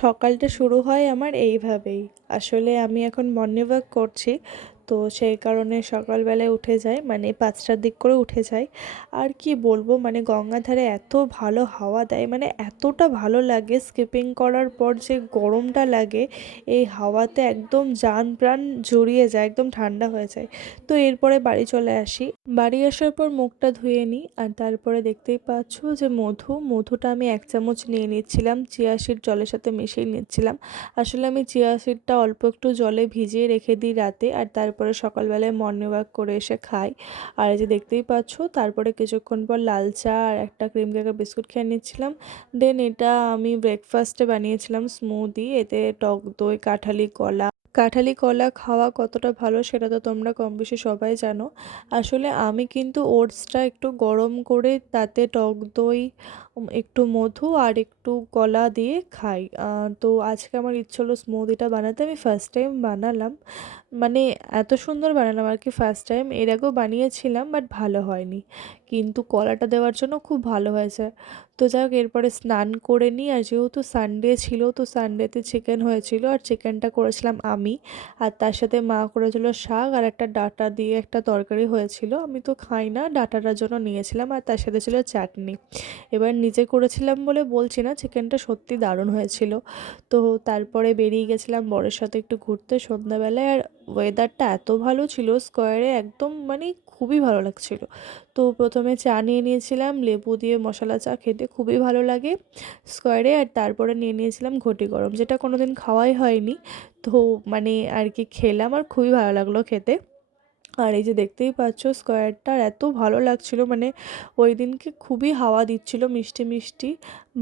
সকালটা শুরু হয় আমার এইভাবেই। আসলে আমি এখন মর্নিং ওয়াক করছি। তো সেই কারণে সকালবেলায় উঠে যাই, মানে ৫টার দিক করে উঠে যাই। আর কি বলবো, মানে গঙ্গার ধারে এত ভালো হাওয়া দেয়, মানে এতটা ভালো লাগে। স্কিপিং করার পর যে গরমটা লাগে, এই হাওয়াতে একদম জান প্রাণ জুড়িয়ে যায়, একদম ঠান্ডা হয়ে যায়। তো এরপরে বাড়ি চলে আসি। বাড়ি আসার পর মুখটা ধুয়ে নিই, আর তারপরে দেখতেই পাচ্ছ যে মধুটা আমি ১ চামচ নিয়ে নিচ্ছিলাম, চিয়া সিড জলের সাথে মিশিয়ে নিচ্ছিলাম। আসলে আমি চিয়া সিডটা অল্প একটু জলে ভিজিয়ে রেখে দিই রাতে, আর তারপরে সকালবেলায় মর্নিং ওয়াক করে এসে খাই। আর এই যে দেখতেই পাচ্ছ, তারপরে কিছুক্ষণ পর লাল চা আর একটা ক্রিম কেকের বিস্কুট খেয়ে নিচ্ছিলাম। দেন এটা আমি ব্রেকফাস্টে বানিয়েছিলাম স্মুদি, এতে টক দই, কাঁঠালি কলা খাওয়া কতটা ভালো সেটা তো তোমরা কম বেশি সবাই জানো। আসলে আমি কিন্তু ওটসটা একটু গরম করে তাতে টক দই, একটু মধু আর একটু কলা দিয়ে খাই। তো আজকে আমার ইচ্ছে হলো স্মুদিটা বানাতে, আমি ফার্স্ট টাইম বানালাম। মানে এত সুন্দর বানালাম আর কি ফার্স্ট টাইম। এর আগেও বানিয়েছিলাম, বাট ভালো হয়নি, কিন্তু কলাটা দেওয়ার জন্য খুব ভালো হয়েছে। তো যাই হোক, এরপরে স্নান করে নিই, আর যেহেতু সানডে ছিল তো সানডেতে চিকেন হয়েছিল, আর চিকেনটা করেছিলাম আমি। আর তার সাথে মা করেছিল শাক, আর একটা ডাঁটা দিয়ে একটা তরকারি হয়েছিল, আমি তো খাই না, ডাঁটাটার জন্য নিয়েছিলাম। আর তার সাথে ছিল চাটনি। এবার নিজে করেছিলাম বলে বলছি না, চিকেনটা সত্যি দারুণ হয়েছিল। তো তারপরে বেরিয়ে গেছিলাম বরের সাথে একটু ঘুরতে সন্ধ্যাবেলায়। আর ওয়েদারটা এত ভালো ছিল স্কোয়ারে, একদম মানে খুবই ভালো লাগছিল। তো প্রথমে চা নিয়ে নিয়েছিলাম, লেবু দিয়ে মশলা চা খেতে খুবই ভালো লাগে স্কোয়ারে। আর তারপরে নিয়ে নিয়েছিলাম ঘটি গরম, যেটা কোনো দিন খাওয়াই হয়নি। তো মানে আর কি খেলাম, আর খুবই ভালো লাগলো খেতে। আর এই যে দেখতেই পাচ্ছ স্কোয়ারটা এত ভালো লাগছিল, মানে ওই দিনকে খুবই হাওয়া দিচ্ছিল মিষ্টি মিষ্টি,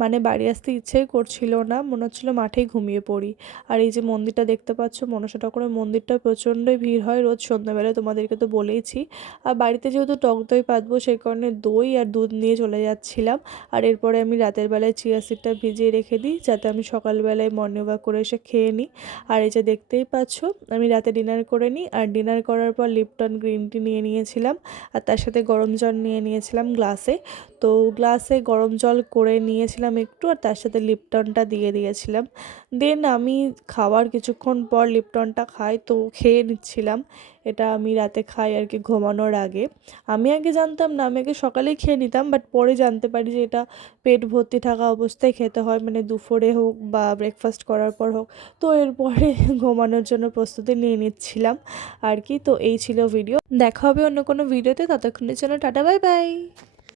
মানে বাড়ি আসতে ইচ্ছেই করছিল না, মনে হচ্ছিল মাঠেই ঘুমিয়ে পড়ি। আর এই যে মন্দিরটা দেখতে পাচ্ছ, মনসা ঠাকুরের মন্দিরটা প্রচণ্ডই ভিড় হয় রোজ সন্ধ্যাবেলায়, তোমাদেরকে তো বলেইছি। আর বাড়িতে যেহেতু টক দই পাতবো, সেই কারণে দই আর দুধ নিয়ে চলে যাচ্ছিলাম। আর এরপরে আমি রাতের বেলায় চিয়া সিডটা ভিজিয়ে রেখে দিই, যাতে আমি সকালবেলায় মর্নিং ওয়াক করে এসে খেয়ে নিই। আর এই যে দেখতেই পাচ্ছ, আমি রাতে ডিনার করে নিই, আর ডিনার করার পর লিপটন গ্রিন টি নিয়ে নিয়েছিলাম, আর তার সাথে গরম জল নিয়ে নিয়েছিলাম গ্লাসে। তো গ্লাসে গরম জল করে নিয়েছিলাম একটু, আর তার সাথে লিপটনটা দিয়ে দিয়েছিলাম। দেন আমি খাওয়ার কিছুক্ষণ পর লিপটনটা খাই, তো খেয়ে নিচ্ছিলাম। এটা আমি রাতে খাই আর কি ঘুমানোর আগে। আমি আগে জানতাম না, আমি আগে সকালেই খেয়ে নিতাম, বাট পরে জানতে পারি যে এটা পেট ভর্তি থাকা অবস্থায় খেতে হয়, মানে দুপুরে হোক বা ব্রেকফাস্ট করার পর হোক। তো এরপরে ঘুমানোর জন্য প্রস্তুতি নিয়ে নিচ্ছিলাম আর কি। তো এই ছিল ভিডিও, দেখা হবে অন্য কোনো ভিডিওতে, ততক্ষণের জন্য টাটা, বাই বাই।